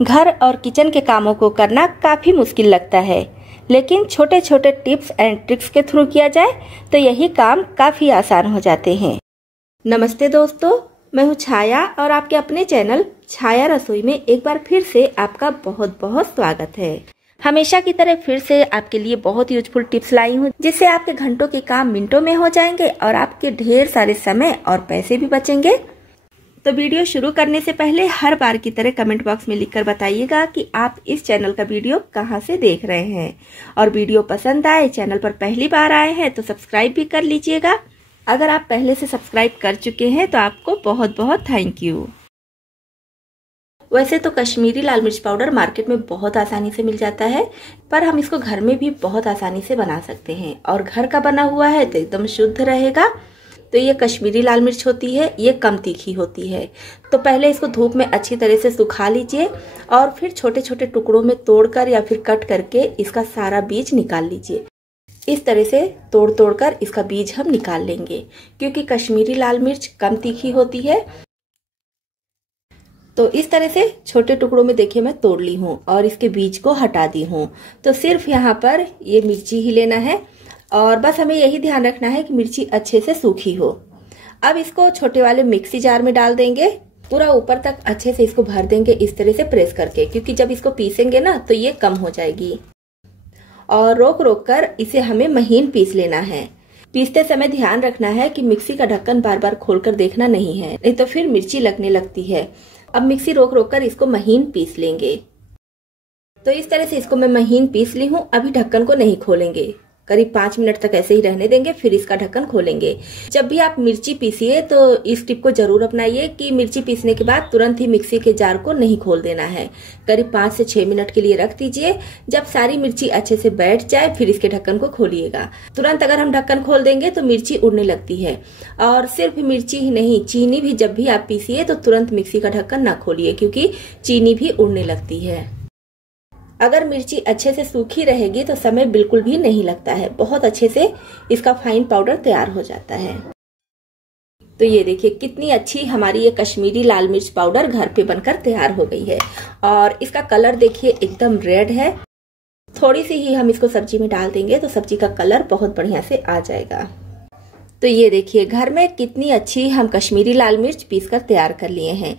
घर और किचन के कामों को करना काफ़ी मुश्किल लगता है, लेकिन छोटे छोटे टिप्स एंड ट्रिक्स के थ्रू किया जाए तो यही काम काफ़ी आसान हो जाते हैं। नमस्ते दोस्तों, मैं हूँ छाया और आपके अपने चैनल छाया रसोई में एक बार फिर से आपका बहुत बहुत स्वागत है। हमेशा की तरह फिर से आपके लिए बहुत यूजफुल टिप्स लाई हूँ, जिससे आपके घंटों के काम मिनटों में हो जाएंगे और आपके ढेर सारे समय और पैसे भी बचेंगे। तो वीडियो शुरू करने से पहले हर बार की तरह कमेंट बॉक्स में लिखकर बताइएगा कि आप इस चैनल का वीडियो कहां से देख रहे हैं, और वीडियो पसंद आए, चैनल पर पहली बार आए हैं तो सब्सक्राइब भी कर लीजिएगा। अगर आप पहले से सब्सक्राइब कर चुके हैं तो आपको बहुत बहुत थैंक यू। वैसे तो कश्मीरी लाल मिर्च पाउडर मार्केट में बहुत आसानी से मिल जाता है, पर हम इसको घर में भी बहुत आसानी से बना सकते हैं और घर का बना हुआ है तो एकदम शुद्ध रहेगा। तो ये कश्मीरी लाल मिर्च होती है, ये कम तीखी होती है। तो पहले इसको धूप में अच्छी तरह से सुखा लीजिए और फिर छोटे छोटे टुकड़ों में तोड़कर या फिर कट करके इसका सारा बीज निकाल लीजिए। इस तरह से तोड़ तोड़कर इसका बीज हम निकाल लेंगे, क्योंकि कश्मीरी लाल मिर्च कम तीखी होती है। तो इस तरह से छोटे टुकड़ों में देखिए मैं तोड़ ली हूँ और इसके बीज को हटा दी हूँ। तो सिर्फ यहाँ पर ये मिर्ची ही लेना है और बस हमें यही ध्यान रखना है कि मिर्ची अच्छे से सूखी हो। अब इसको छोटे वाले मिक्सी जार में डाल देंगे, पूरा ऊपर तक अच्छे से इसको भर देंगे इस तरह से प्रेस करके, क्योंकि जब इसको पीसेंगे ना तो ये कम हो जाएगी। और रोक रोक कर इसे हमें महीन पीस लेना है। पीसते समय ध्यान रखना है कि मिक्सी का ढक्कन बार बार खोलकर देखना नहीं है, नहीं तो फिर मिर्ची लगने लगती है। अब मिक्सी रोक रोक कर इसको महीन पीस लेंगे। तो इस तरह से इसको मैं महीन पीस ली हूँ। अभी ढक्कन को नहीं खोलेंगे, करीब 5 मिनट तक ऐसे ही रहने देंगे, फिर इसका ढक्कन खोलेंगे। जब भी आप मिर्ची पीसिए तो इस टिप को जरूर अपनाइए कि मिर्ची पीसने के बाद तुरंत ही मिक्सी के जार को नहीं खोल देना है। करीब 5 से 6 मिनट के लिए रख दीजिए। जब सारी मिर्ची अच्छे से बैठ जाए फिर इसके ढक्कन को खोलिएगा। तुरंत अगर हम ढक्कन खोल देंगे तो मिर्ची उड़ने लगती है। और सिर्फ मिर्ची ही नहीं, चीनी भी जब भी आप पीसिए तो तुरंत मिक्सी का ढक्कन ना खोलिए, क्योंकि चीनी भी उड़ने लगती है। अगर मिर्ची अच्छे से सूखी रहेगी तो समय बिल्कुल भी नहीं लगता है, बहुत अच्छे से इसका फाइन पाउडर तैयार हो जाता है। तो ये देखिए कितनी अच्छी हमारी ये कश्मीरी लाल मिर्च पाउडर घर पे बनकर तैयार हो गई है। और इसका कलर देखिए एकदम रेड है। थोड़ी सी ही हम इसको सब्जी में डाल देंगे तो सब्जी का कलर बहुत बढ़िया से आ जाएगा। तो ये देखिए घर में कितनी अच्छी हम कश्मीरी लाल मिर्च पीसकर तैयार कर लिए हैं।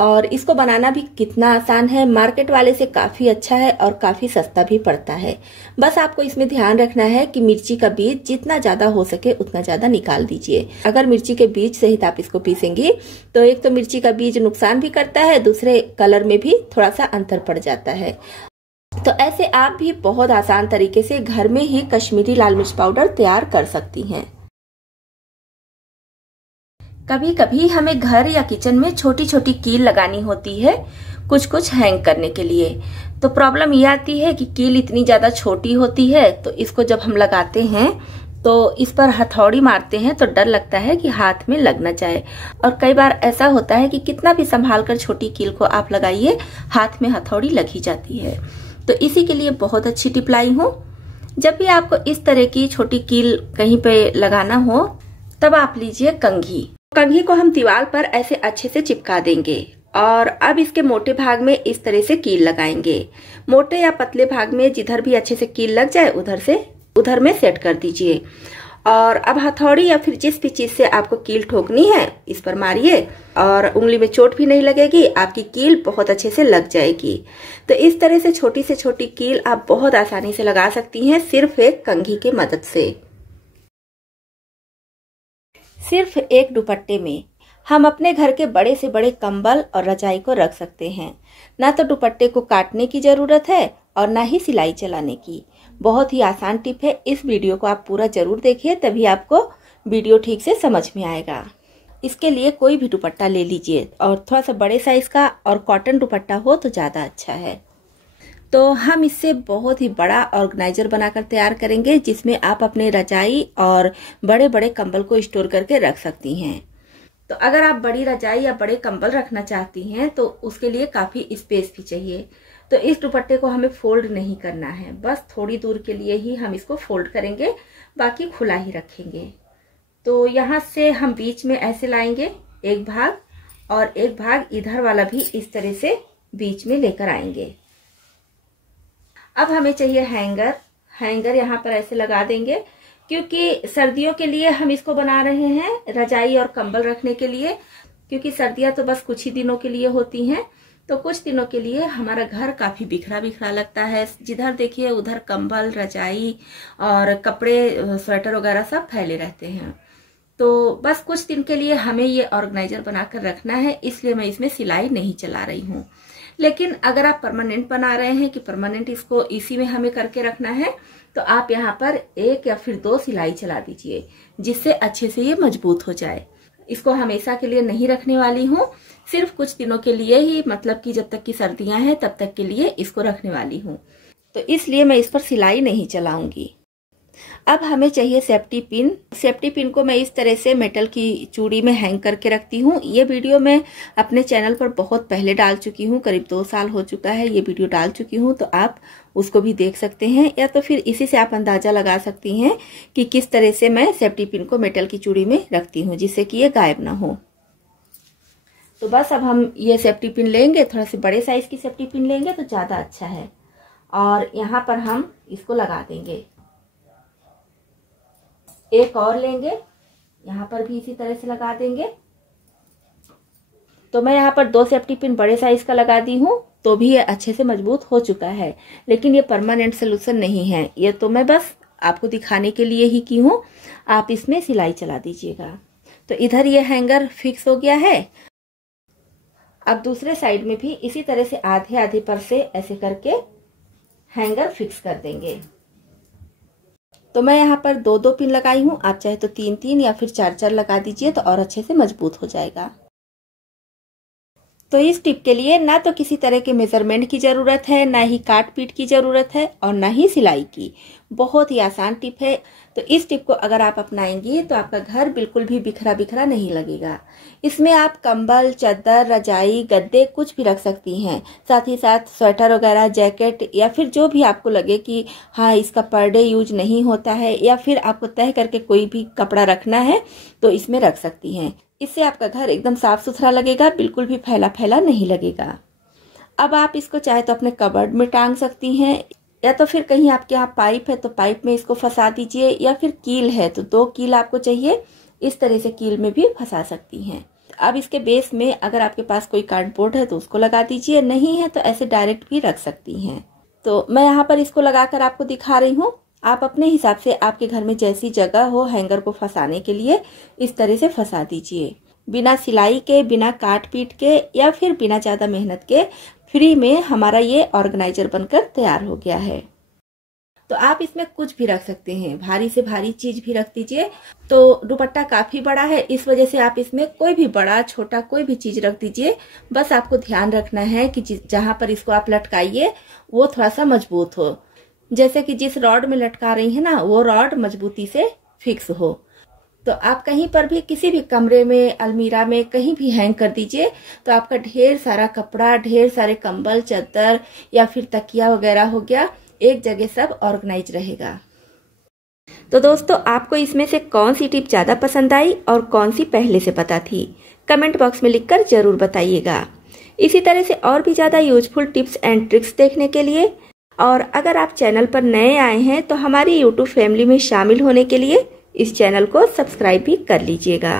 और इसको बनाना भी कितना आसान है, मार्केट वाले से काफी अच्छा है और काफी सस्ता भी पड़ता है। बस आपको इसमें ध्यान रखना है कि मिर्ची का बीज जितना ज्यादा हो सके उतना ज्यादा निकाल दीजिए। अगर मिर्ची के बीज सहित आप इसको पीसेंगी तो एक तो मिर्ची का बीज नुकसान भी करता है, दूसरे कलर में भी थोड़ा सा अंतर पड़ जाता है। तो ऐसे आप भी बहुत आसान तरीके से घर में ही कश्मीरी लाल मिर्च पाउडर तैयार कर सकती हैं। कभी कभी हमें घर या किचन में छोटी छोटी कील लगानी होती है कुछ कुछ हैंग करने के लिए। तो प्रॉब्लम ये आती है कि कील इतनी ज्यादा छोटी होती है, तो इसको जब हम लगाते हैं तो इस पर हथौड़ी मारते हैं तो डर लगता है कि हाथ में लग न जाए। और कई बार ऐसा होता है कि कितना भी संभाल कर छोटी कील को आप लगाइए, हाथ में हथौड़ी लग ही जाती है। तो इसी के लिए बहुत अच्छी टिप लाई हूँ। जब भी आपको इस तरह की छोटी कील कहीं पे लगाना हो तब आप लीजिए कंघी। कंघी को हम दीवार पर ऐसे अच्छे से चिपका देंगे और अब इसके मोटे भाग में इस तरह से कील लगाएंगे। मोटे या पतले भाग में जिधर भी अच्छे से कील लग जाए उधर में सेट कर दीजिए। और अब हथौड़ी या फिर जिस भी चीज से आपको कील ठोकनी है इस पर मारिए और उंगली में चोट भी नहीं लगेगी, आपकी कील बहुत अच्छे से लग जाएगी। तो इस तरह से छोटी कील आप बहुत आसानी से लगा सकती हैं सिर्फ एक कंघी की मदद से। सिर्फ एक दुपट्टे में हम अपने घर के बड़े से बड़े कंबल और रजाई को रख सकते हैं। ना तो दुपट्टे को काटने की जरूरत है और ना ही सिलाई चलाने की। बहुत ही आसान टिप है। इस वीडियो को आप पूरा जरूर देखिए, तभी आपको वीडियो ठीक से समझ में आएगा। इसके लिए कोई भी दुपट्टा ले लीजिए और थोड़ा सा बड़े साइज का और कॉटन दुपट्टा हो तो ज्यादा अच्छा है। तो हम इससे बहुत ही बड़ा ऑर्गेनाइजर बनाकर तैयार करेंगे, जिसमें आप अपने रजाई और बड़े बड़े कंबल को स्टोर करके रख सकती हैं। तो अगर आप बड़ी रजाई या बड़े कंबल रखना चाहती हैं तो उसके लिए काफी स्पेस भी चाहिए। तो इस दुपट्टे को हमें फोल्ड नहीं करना है, बस थोड़ी दूर के लिए ही हम इसको फोल्ड करेंगे, बाकी खुला ही रखेंगे। तो यहाँ से हम बीच में ऐसे लाएंगे एक भाग, और एक भाग इधर वाला भी इस तरह से बीच में लेकर आएंगे। अब हमें चाहिए हैंगर। हैंगर यहाँ पर ऐसे लगा देंगे, क्योंकि सर्दियों के लिए हम इसको बना रहे हैं, रजाई और कंबल रखने के लिए। क्योंकि सर्दियां तो बस कुछ ही दिनों के लिए होती हैं, तो कुछ दिनों के लिए हमारा घर काफी बिखरा बिखरा लगता है। जिधर देखिए उधर कंबल, रजाई और कपड़े, स्वेटर वगैरह सब फैले रहते हैं। तो बस कुछ दिन के लिए हमें ये ऑर्गेनाइजर बनाकर रखना है, इसलिए मैं इसमें सिलाई नहीं चला रही हूँ। लेकिन अगर आप परमानेंट बना रहे हैं कि परमानेंट इसको इसी में हमें करके रखना है, तो आप यहाँ पर 1 या फिर 2 सिलाई चला दीजिए, जिससे अच्छे से ये मजबूत हो जाए। इसको हमेशा के लिए नहीं रखने वाली हूँ, सिर्फ कुछ दिनों के लिए ही, मतलब कि जब तक की सर्दियां हैं तब तक के लिए इसको रखने वाली हूँ। तो इसलिए मैं इस पर सिलाई नहीं चलाऊंगी। अब हमें चाहिए सेफ्टी पिन। सेफ्टी पिन को मैं इस तरह से मेटल की चूड़ी में हैंग करके रखती हूँ। ये वीडियो मैं अपने चैनल पर बहुत पहले डाल चुकी हूँ, करीब 2 साल हो चुका है ये वीडियो डाल चुकी हूँ, तो आप उसको भी देख सकते हैं। या तो फिर इसी से आप अंदाजा लगा सकती हैं कि किस तरह से मैं सेफ्टी पिन को मेटल की चूड़ी में रखती हूँ, जिससे कि ये गायब ना हो। तो बस अब हम ये सेफ्टी पिन लेंगे, थोड़ा से बड़े साइज की सेफ्टी पिन लेंगे तो ज्यादा अच्छा है। और यहाँ पर हम इसको लगा देंगे। एक और लेंगे, यहाँ पर भी इसी तरह से लगा देंगे। तो मैं यहाँ पर 2 सेफ्टी पिन बड़े साइज का लगा दी हूँ, तो भी ये अच्छे से मजबूत हो चुका है। लेकिन ये परमानेंट सोल्यूशन नहीं है, ये तो मैं बस आपको दिखाने के लिए ही की हूँ। आप इसमें सिलाई चला दीजिएगा। तो इधर ये हैंगर फिक्स हो गया है। अब दूसरे साइड में भी इसी तरह से आधे आधे पर से ऐसे करके हैंगर फिक्स कर देंगे। तो मैं यहाँ पर 2-2 पिन लगाई हूँ, आप चाहे तो 3-3 या फिर 4-4 लगा दीजिए, तो और अच्छे से मजबूत हो जाएगा। तो इस टिप के लिए ना तो किसी तरह के मेजरमेंट की जरूरत है, ना ही काट पीट की जरूरत है, और ना ही सिलाई की। बहुत ही आसान टिप है। तो इस टिप को अगर आप अपनाएंगी तो आपका घर बिल्कुल भी बिखरा बिखरा नहीं लगेगा। इसमें आप कंबल, चादर, रजाई, गद्दे कुछ भी रख सकती हैं। साथ ही साथ स्वेटर वगैरह, जैकेट, या फिर जो भी आपको लगे कि हाँ इसका पर डे यूज नहीं होता है, या फिर आपको तय करके कोई भी कपड़ा रखना है तो इसमें रख सकती हैं। इससे आपका घर एकदम साफ सुथरा लगेगा, बिल्कुल भी फैला फैला नहीं लगेगा। अब आप इसको चाहे तो अपने कबर्ड में टांग सकती हैं, या तो फिर कहीं आपके यहाँ पाइप है तो पाइप में इसको फंसा दीजिए, या फिर कील है तो 2 कील आपको चाहिए, इस तरह से कील में भी फंसा सकती हैं। अब इसके बेस में अगर आपके पास कोई कार्डबोर्ड है तो उसको लगा दीजिए, नहीं है तो ऐसे डायरेक्ट भी रख सकती हैं। तो मैं यहाँ पर इसको लगाकर आपको दिखा रही हूँ। आप अपने हिसाब से आपके घर में जैसी जगह हो हैंगर को फंसाने के लिए इस तरह से फंसा दीजिए, बिना सिलाई के, बिना काट पीट के, या फिर बिना ज्यादा मेहनत के। फ्री में हमारा ये ऑर्गेनाइजर बनकर तैयार हो गया है। तो आप इसमें कुछ भी रख सकते हैं, भारी से भारी चीज भी रख दीजिए। तो दुपट्टा काफी बड़ा है, इस वजह से आप इसमें कोई भी बड़ा छोटा कोई भी चीज रख दीजिए। बस आपको ध्यान रखना है कि जहां पर इसको आप लटकाइए वो थोड़ा सा मजबूत हो। जैसे कि जिस रॉड में लटका रही है ना, वो रॉड मजबूती से फिक्स हो। तो आप कहीं पर भी, किसी भी कमरे में, अलमीरा में, कहीं भी हैंग कर दीजिए, तो आपका ढेर सारा कपड़ा, ढेर सारे कंबल, चादर या फिर तकिया वगैरह हो गया, एक जगह सब ऑर्गेनाइज रहेगा। तो दोस्तों, आपको इसमें से कौन सी टिप ज्यादा पसंद आई और कौन सी पहले से पता थी, कमेंट बॉक्स में लिखकर जरूर बताइएगा। इसी तरह से और भी ज्यादा यूजफुल टिप्स एंड ट्रिक्स देखने के लिए, और अगर आप चैनल पर नए आए हैं तो हमारी यूट्यूब फैमिली में शामिल होने के लिए इस चैनल को सब्सक्राइब भी कर लीजिएगा।